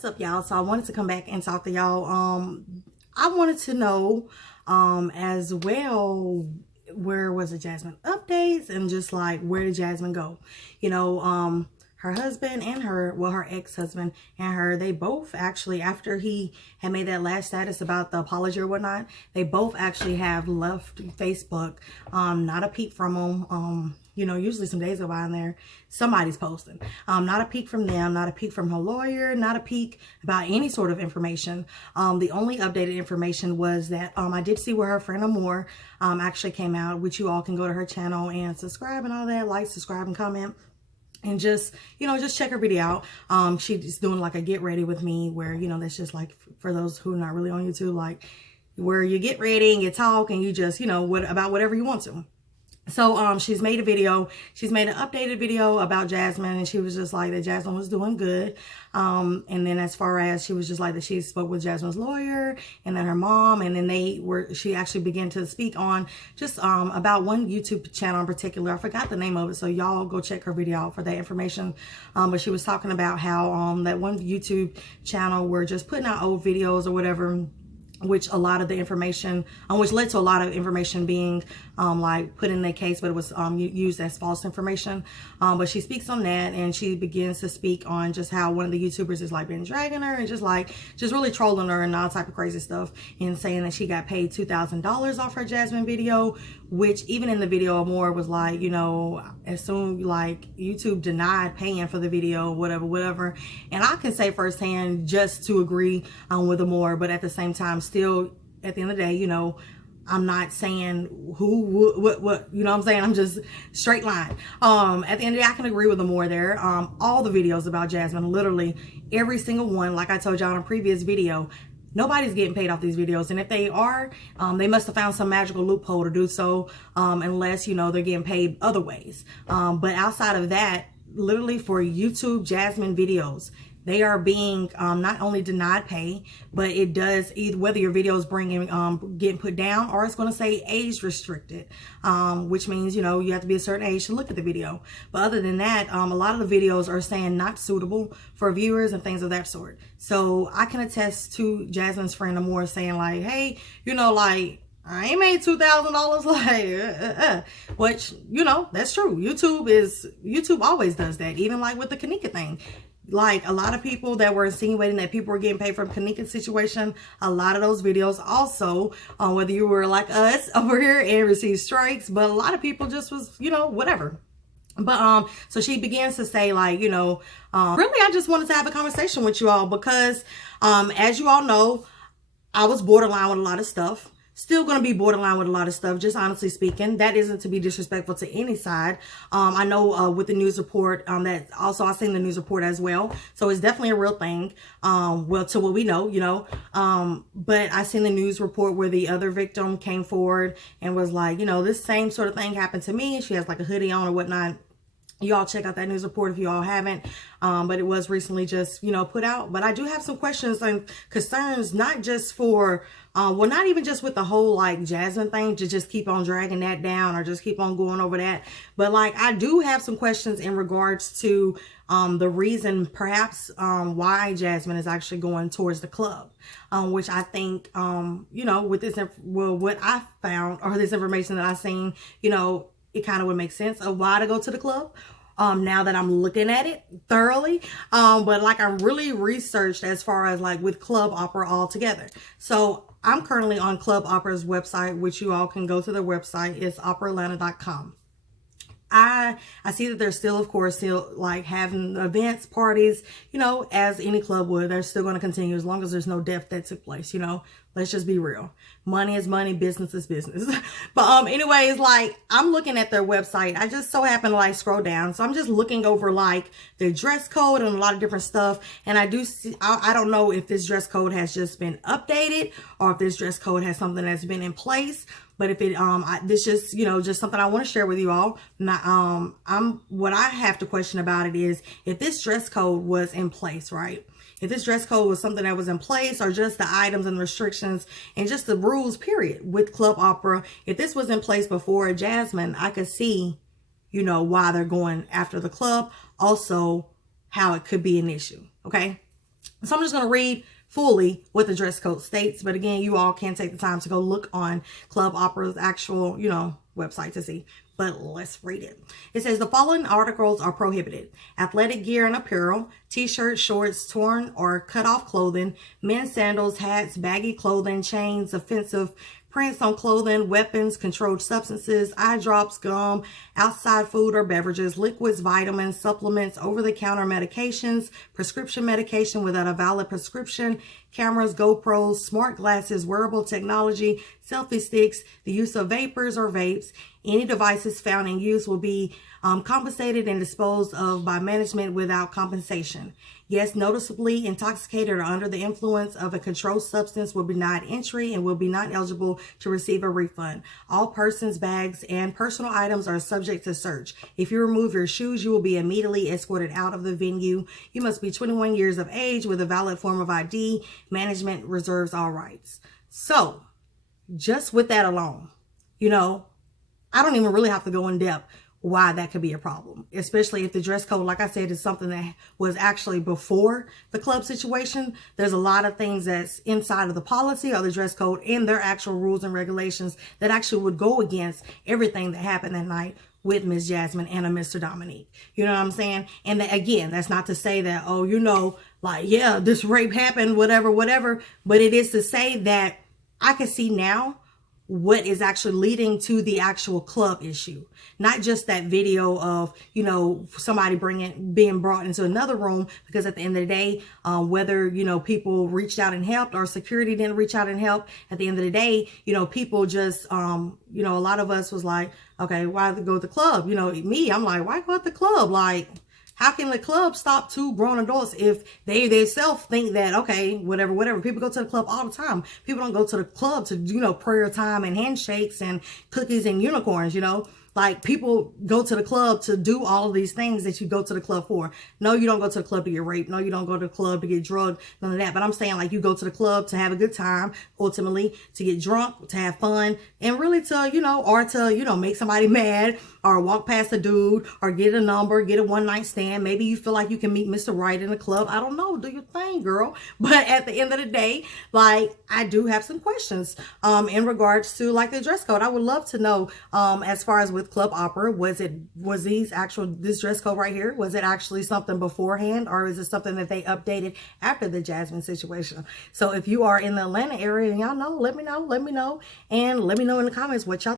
What's up, y'all? So I wanted to come back and talk to y'all. I wanted to know as well, where was the Jasmine updates and just like where did Jasmine go? You know, her husband and her, well, her ex-husband and her, they both actually, after he had made that last status about the apology or whatnot, they both actually have left Facebook. Not a peep from them. You know, usually some days go by in there, somebody's posting. Not a peek from them, not a peek from her lawyer, not a peek about any sort of information. The only updated information was that I did see where her friend Amore actually came out, which you all can go to her channel and subscribe and all that, like, subscribe and comment. And just, you know, just check her video out. She's doing like a get ready with me where, you know, that's just like for those who are not really on YouTube, like where you get ready and you talk and you just, you know, about whatever you want to. So she's made a video, she's made an updated video about Jasmine, and she was just like that Jasmine was doing good. And then as far as she was just like that she spoke with Jasmine's lawyer and then her mom, and then she actually began to speak on just about one YouTube channel in particular. I forgot the name of it, so y'all go check her video out for that information. But she was talking about how that one YouTube channel were just putting out old videos or whatever, which a lot of the information, which led to a lot of information being like put in the case, but it was used as false information. But she speaks on that, and she begins to speak on just how one of the YouTubers is like been dragging her and just really trolling her and all type of crazy stuff, and saying that she got paid $2,000 off her Jasmine video, which even in the video Amore was like, you know, as soon like YouTube denied paying for the video, whatever. And I can say firsthand just to agree with Amore, but at the same time, still at the end of the day, you know, I'm not saying who, what, you know what I'm saying? I'm just straight line. At the end of the day, I can agree with Amore there. All the videos about Jasmine, literally every single one, like I told y'all in a previous video, nobody's getting paid off these videos. And if they are, they must have found some magical loophole to do so, unless, you know, they're getting paid other ways. But outside of that, literally for YouTube Jasmine videos, they are being not only denied pay, but it does either whether your video is getting put down, or it's going to say age restricted, which means, you know, you have to be a certain age to look at the video. But other than that, a lot of the videos are saying not suitable for viewers and things of that sort. So I can attest to Jasmine's friend Amore saying like, hey, you know, like, I ain't made $2,000, like, which, you know, that's true. YouTube always does that, even like with the Kanika thing. Like a lot of people that were insinuating that people were getting paid from Kanika's situation, a lot of those videos also, whether you were like us over here and received strikes, but a lot of people just was, you know, whatever. But so she begins to say like, you know, really I just wanted to have a conversation with you all because as you all know, I was borderline with a lot of stuff. Still going to be borderline with a lot of stuff, just honestly speaking. That isn't to be disrespectful to any side. I know with the news report, that also I've seen the news report as well. So it's definitely a real thing. Well, to what we know, you know. But I seen the news report where the other victim came forward and was like, you know, this same sort of thing happened to me. She has like a hoodie on or whatnot. You all check out that news report if you all haven't. But it was recently just, you know, put out. But I do have some questions and concerns, not just for, well, not even just with the whole like Jasmine thing to just keep on dragging that down or just keep on going over that. But like, I do have some questions in regards to the reason perhaps why Jasmine is actually going towards the club, which I think, you know, with this, well, what I found or this information that I've seen, you know, it kind of would make sense of why to go to the club. Now that I'm looking at it thoroughly, but like I'm really researched as far as like with Club Opera altogether. So I'm currently on Club Opera's website, which you all can go to their website. It's operaatlanta.com. I see that they're still, of course, still like having events, parties, you know, as any club would. They're still going to continue as long as there's no death that took place, you know. Let's just be real. Money is money, business is business. But anyways, like I'm looking at their website. I just so happen to like scroll down. So I'm just looking over like their dress code and a lot of different stuff. And I do see, I don't know if this dress code has just been updated or if this dress code has something that's been in place. But if it, this just, you know, just something I want to share with you all. Not, what I have to question about it is if this dress code was in place, right? If this dress code was something that was in place, or just the items and restrictions and just the rules, period, with Club Opera. If this was in place before Jasmine, I could see, you know, why they're going after the club. Also, how it could be an issue. Okay. So I'm just going to read fully what the dress code states. But again, you all can take the time to go look on Club Opera's actual, website to see. But let's read it. It says the following articles are prohibited: athletic gear and apparel, t-shirts, shorts, torn or cut off clothing, men's sandals, hats, baggy clothing, chains, offensive prints on clothing, weapons, controlled substances, eye drops, gum, outside food or beverages, liquids, vitamins, supplements, over-the-counter medications, prescription medication without a valid prescription, cameras, GoPros, smart glasses, wearable technology, selfie sticks, the use of vapors or vapes. Any devices found in use will be compensated and disposed of by management without compensation. Yes, noticeably intoxicated or under the influence of a controlled substance will be denied entry and will be not eligible to receive a refund. All persons, bags, and personal items are subject to search. If you remove your shoes, you will be immediately escorted out of the venue. You must be 21 years of age with a valid form of ID. Management reserves all rights. So, just with that alone, I don't even really have to go in depth why that could be a problem, especially if the dress code, like I said, is something that was actually before the club situation. There's a lot of things that's inside of the policy or the dress code and their actual rules and regulations that actually would go against everything that happened that night with Miss Jasmine and a Mr. Dominique. You know what I'm saying? And again, that's not to say that, this rape happened, whatever. But it is to say that I can see now what is actually leading to the actual club issue. Not just that video of, somebody being brought into another room, because at the end of the day, whether, people reached out and helped or security didn't reach out and help, at the end of the day, people just, a lot of us was like, okay, why go to the club? I'm like, why go to the club? Like, how can the club stop two grown adults if they themselves think that, okay, whatever. People go to the club all the time. People don't go to the club to, prayer time and handshakes and cookies and unicorns, Like, people go to the club to do all of these things that you go to the club for. No, you don't go to the club to get raped. No, you don't go to the club to get drugged. None of that. But I'm saying, like, you go to the club to have a good time, ultimately, to get drunk, to have fun, and really to, or to, make somebody mad, or walk past a dude, or get a number, get a one-night stand. Maybe you feel like you can meet Mr. Right in the club. I don't know. Do your thing, girl. But at the end of the day, like, I do have some questions in regards to, like, the dress code. I would love to know, as far as with Club Opera, was this dress code right here, was it actually something beforehand, or is it something that they updated after the Jasmine situation? So if you are in the Atlanta area and y'all know, let me know, and let me know in the comments what y'all